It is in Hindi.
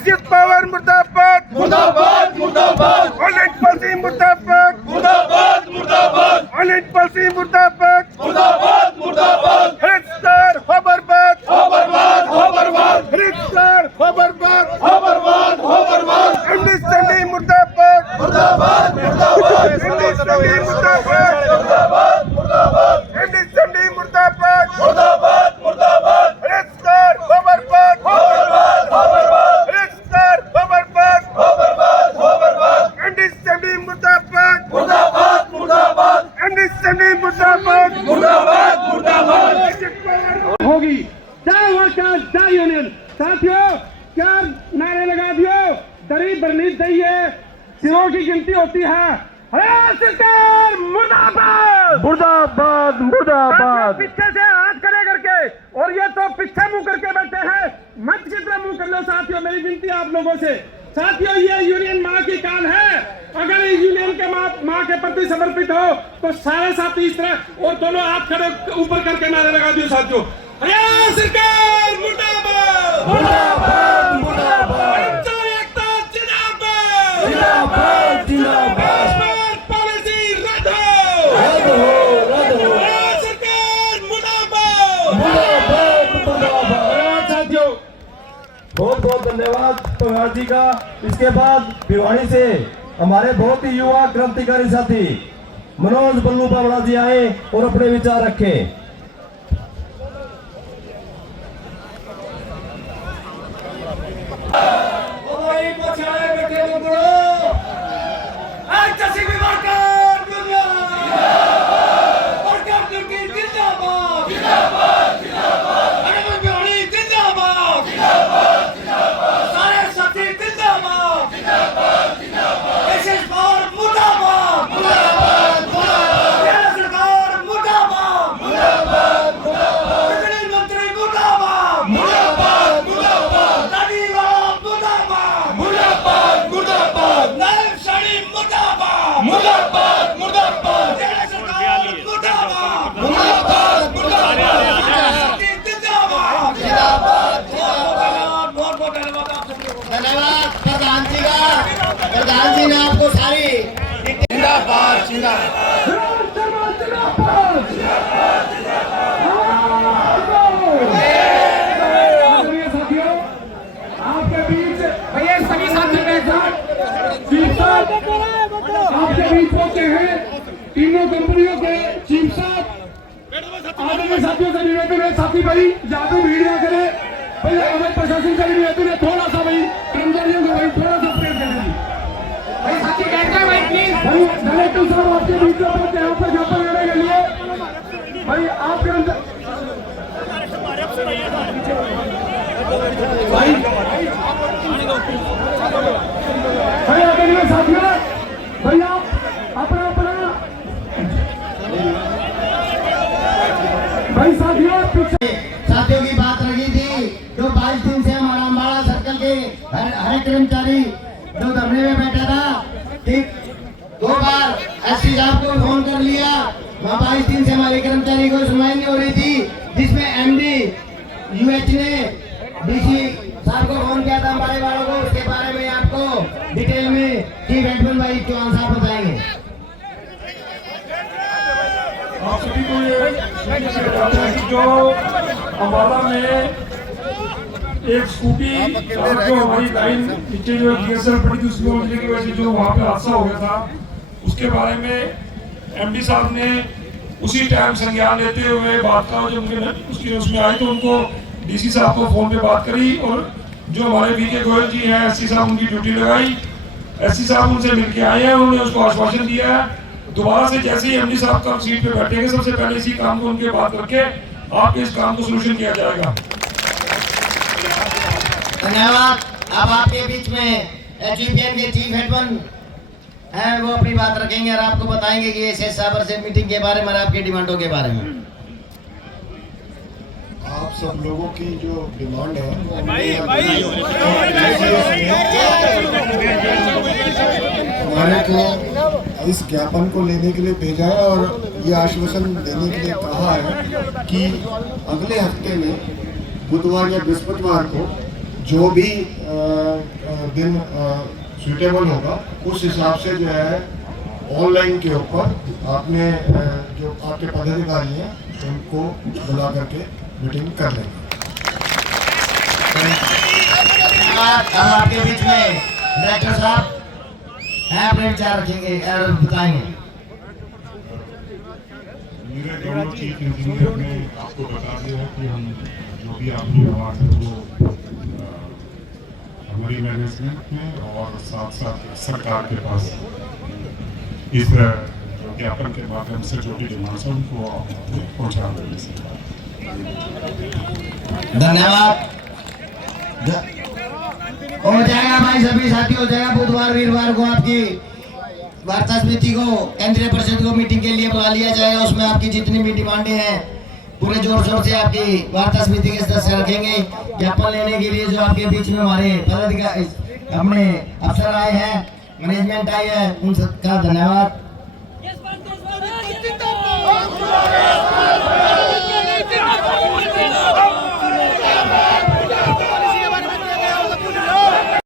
असित पवार मुर्दाबाद मुर्दाबाद मुर्दाबाद ऑनलाइन पॉलिसी मुर्दाबाद मुर्दाबाद मुर्दाबाद ऑनलाइन पॉलिसी मुर्दाबाद मुर्दाबाद मुर्दाबाद हरिस्तार हो बर्बाद हो बर्बाद हो बर्बाद हरिस्तार हो बर्बाद हो बर्बाद हो बर्बाद एमडी संडी मुर्दाबाद मुर्दाबाद मुर्दाबाद एमडी संडी मुर्दाबाद मुर्दाबाद मुर्दाबाद एमडी संडी मुर्दाबाद मुर्दाबाद मुर्दाबाद हरिस्तार हो बर्बाद हो बर्बाद हो बर्बाद हरिस्तार हो बर्बाद हो बर्बाद हो बर्बाद एमडी संडी मुर्दाबाद मुर्दाबाद मुर्दाबाद एमडी संडी मुर्दाबाद मुर्दाबाद मुर्दाबाद होगी जय वर्कर्स जय यूनियन। साथियों क्या नारे लगा दियो, दरी बरनीत दइए, सिरों की गिनती होती है। सरकार मुर्दाबाद मुर्दाबाद मुर्दाबाद। पीछे से हाथ खड़े करके, और ये तो पीछे मुंह करके बैठे हैं, मत की तरह मुंह कर लो। साथियों मेरी विनती आप लोगों से, साथियों ये यूनियन माँ की कान है। अगर इस यूनियन के माँ के प्रति समर्पित हो तो सारे साथी इस तरह और दोनों हाथ खड़े ऊपर करके नारे लगा दियो। साथियों सरकार मुर्दाबाद मुर्दाबाद मुर्दाबाद एकता जिंदाबाद जिंदाबाद जिंदाबाद पॉलिसी रद्द हो रद्द हो रद्द हो सरकार मुर्दाबाद मुर्दाबाद मुर्दाबाद। साथियों बहुत बहुत धन्यवाद पवार जी का। इसके बाद भिवानी से हमारे बहुत ही युवा क्रांतिकारी साथी मनोज बल्लू बावड़ा जी आए और अपने विचार रखे। धन्यवाद प्रधान जी ने आपको सारी जिंदाबाद जिंदाबाद साथियों आपके बीच भैया सभी साथी आपके बीच पहुंचे हैं तीनों कंपनियों के चीफ साहब। आदरणीय साथियों से निवेदन है, साथी भाई ज्यादा भीड़ ना करे भाई, हमें प्रशासन से निवेदन है थोड़ा सा भाई कर्मचारियों को भाई थोड़ा सा प्रेम करें भाई। साथी कहते हैं भाई प्लीज भाई कलेक्टर साहब आपके बीच में पहुंचे यहाँ पर ज्ञापन लेने के लिए भाई आप भाई भाई आदरणीय साथियों भाई आप अपना अपना भाई साथियों साथियों की बात रखी थी। जो 22 दिन से हमारा अम्बाड़ा सर्कल के हर कर्मचारी जो धरने में बैठा था, ठीक 2 बार एसपी साहब को फोन कर लिया, वहाँ 22 दिन से हमारे कर्मचारी को सुनवाई नहीं हो रही थी, जिसमें एमडी यूएच ने डीसी साहब को फोन किया था हमारे वालों को। उसके बारे में आपको डिटेल में चीफ एडमिन भाई चौहान साहब बताएंगे। आप सभी को ये जो अम्बाला में एक स्कूटी जो हमारी लाइन नीचे जो केसर पड़ी थी उसमें उलझने की वजह से जो वहाँ पे हादसा हो गया था, उसके बारे में एमडी साहब ने उसी टाइम संज्ञान लेते हुए बात का जब उसकी उसमें आई तो उनको डीसी साहब को फोन पे बात करी और जो हमारे बीके गोयल जी हैं एससी साहब उनकी ड्यूटी लगाई। एससी साहब उनसे मिलके आए हैं, उन्होंने उसको आश्वासन दिया है दोबारा से जैसे ही एमडी साहब का सीट पे बैठेंगे सबसे पहले इसी काम को उनके बात करके आपके इस काम को सोल्यूशन किया जाएगा। धन्यवाद। अब आपके बीच में एचयूपीएन के चीफ हेडमैन हैं, वो अपनी बात रखेंगे और आपको बताएंगे कि एसएस साबर से मीटिंग के बारे में और आपकी डिमांडों के बारे में। आप सब लोगों की जो डिमांड है हमारे को इस ज्ञापन को लेने के लिए भेजा है और ये आश्वासन देने के लिए कहा है कि अगले हफ्ते में बुधवार या बृहस्पतिवार को जो भी दिन सुटेबल होगा उस हिसाब से जो है ऑनलाइन के ऊपर आपने जो आपके पदाधिकारी हैं उनको बुला करके मीटिंग कर लेंगे। अब आपके बीच में डायरेक्टर साहब हैं, अपने विचार रखेंगे और बताएंगे। मेरे दोनों चीफ इंजीनियर ने आपको बता दिया है कि हम जो भी आपकी आवाज़ है वो हमारी मैनेजमेंट में और साथ साथ सरकार के पास इस ज्ञापन के माध्यम से जो भी डिमांड्स है उनको पहुँचा देंगे। धन्यवाद। हो जाएगा भाई, सभी साथी हो जाएगा। बुधवार वीरवार को आपकी वार्ता समिति को, केंद्रीय परिषद को मीटिंग के लिए बुला लिया जाएगा। उसमें आपकी जितनी भी डिमांडें हैं पूरे जोर शोर से आपकी वार्ता समिति के सदस्य रखेंगे। ज्ञापन लेने के लिए जो आपके बीच में हमारे पदाधिकारी अपने अफसर आए हैं, मैनेजमेंट आई है, उन सबका धन्यवाद।